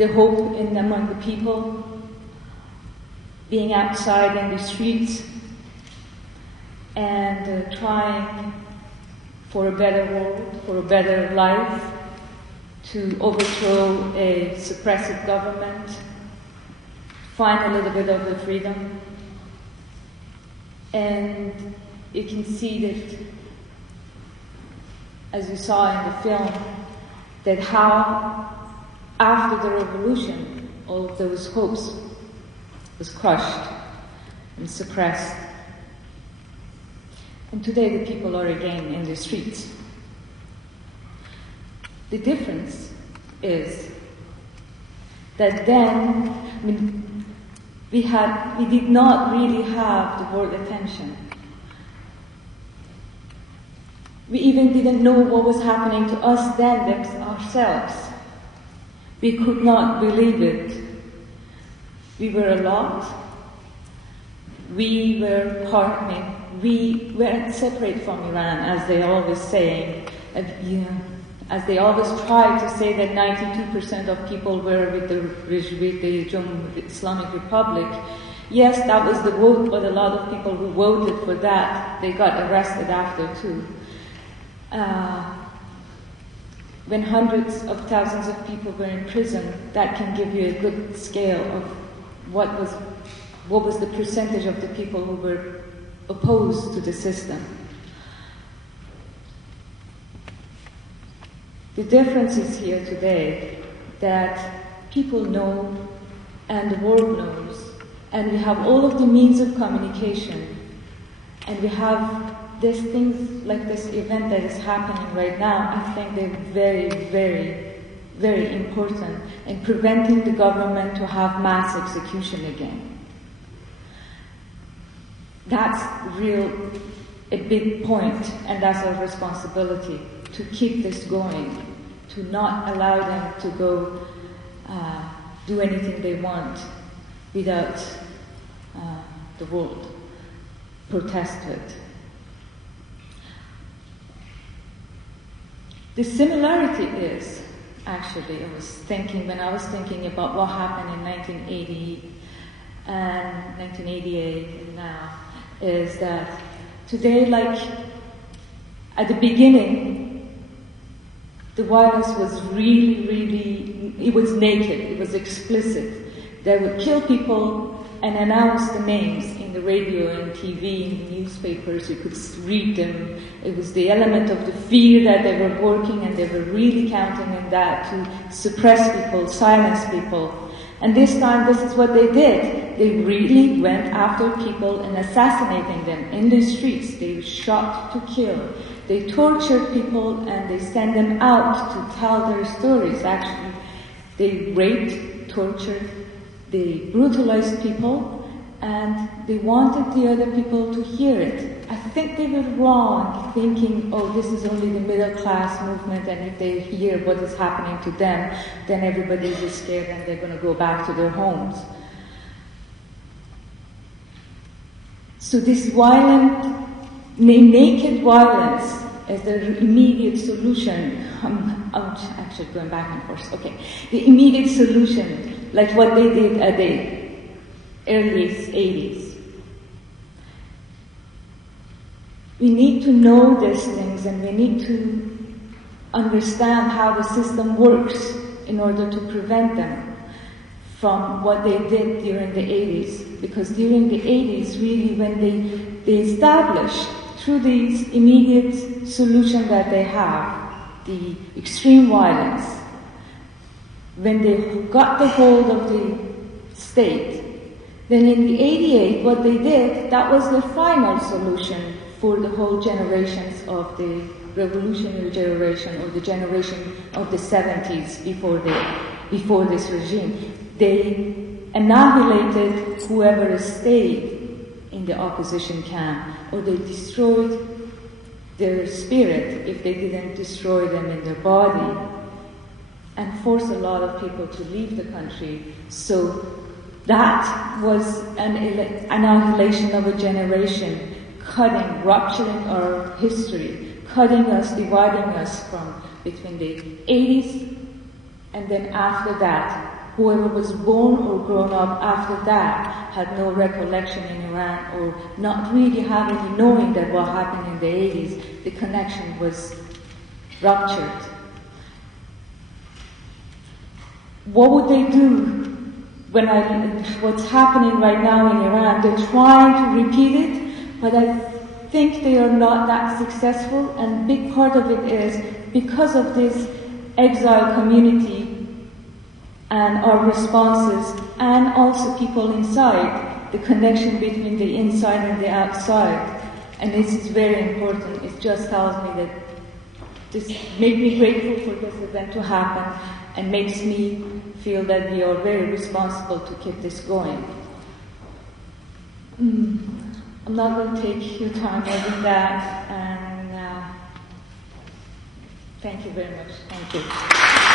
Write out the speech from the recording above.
the hope in among the people, being outside in the streets, and trying for a better world, for a better life, to overthrow a suppressive government, find a little bit of the freedom. And you can see that, as you saw in the film, that how after the revolution all of those hopes was crushed and suppressed. And today the people are again in the streets. The difference is that then, we did not really have the world attention. We even didn't know what was happening to us then ourselves. We could not believe it. We were a lot. We weren't separate from Iran, as they always say. As they always try to say that 92% of people were with the Islamic Republic. Yes, that was the vote, but a lot of people who voted for that, they got arrested after too. When hundreds of thousands of people were in prison, that can give you a good scale of what was the percentage of the people who were opposed to the system. The difference is here today that people know and the world knows, and we have all of the means of communication, and we have these things like this event that is happening right now. I think they're very, very, very important in preventing the government to have mass execution again. That's a big point, and that's our responsibility, to keep this going, to not allow them to go do anything they want without the world protest to it. The similarity is, actually, when I was thinking about what happened in 1980 and 1988 and now, is that today, like at the beginning, the violence was really, it was naked, it was explicit. They would kill people and announce the names in the radio and TV, in the newspapers. You could read them. It was the element of the fear that they were working, and they were really counting on that to suppress people, silence people. And this time, this is what they did. They really went after people and assassinating them in the streets. They shot to kill. They tortured people and they sent them out to tell their stories. Actually, they raped, tortured, they brutalized people, and they wanted the other people to hear it. I think they were wrong thinking, oh, this is only the middle class movement, and if they hear what is happening to them, then everybody is scared and they're going to go back to their homes. So this violent, naked violence as the immediate solution. I'm actually going back and forth. Okay, the immediate solution, like what they did at the early 80s. We need to know these things, and we need to understand how the system works in order to prevent them from what they did during the 80s. Because during the 80s, really, when they established through these immediate solution that they have, the extreme violence, when they got the hold of the state, then in the 88, what they did, that was the final solution for the whole generations of the revolutionary generation, or the generation of the 70s before this regime. They annihilated whoever stayed in the opposition camp, or they destroyed their spirit if they didn't destroy them in their body, and forced a lot of people to leave the country. So that was an annihilation of a generation, rupturing our history, cutting us, dividing us from between the 80s, and then after that, whoever was born or grown up after that had no recollection in Iran, or not really having any knowing that what happened in the 80s, the connection was ruptured. What would they do what's happening right now in Iran? They're trying to repeat it, but I think they are not that successful, and a big part of it is because of this exile community and our responses, and also people inside, the connection between the inside and the outside. And this is very important. It just tells me that this made me grateful for this event to happen, and makes me feel that we are very responsible to keep this going. I'm not going to take your time more than that, and thank you very much. Thank you.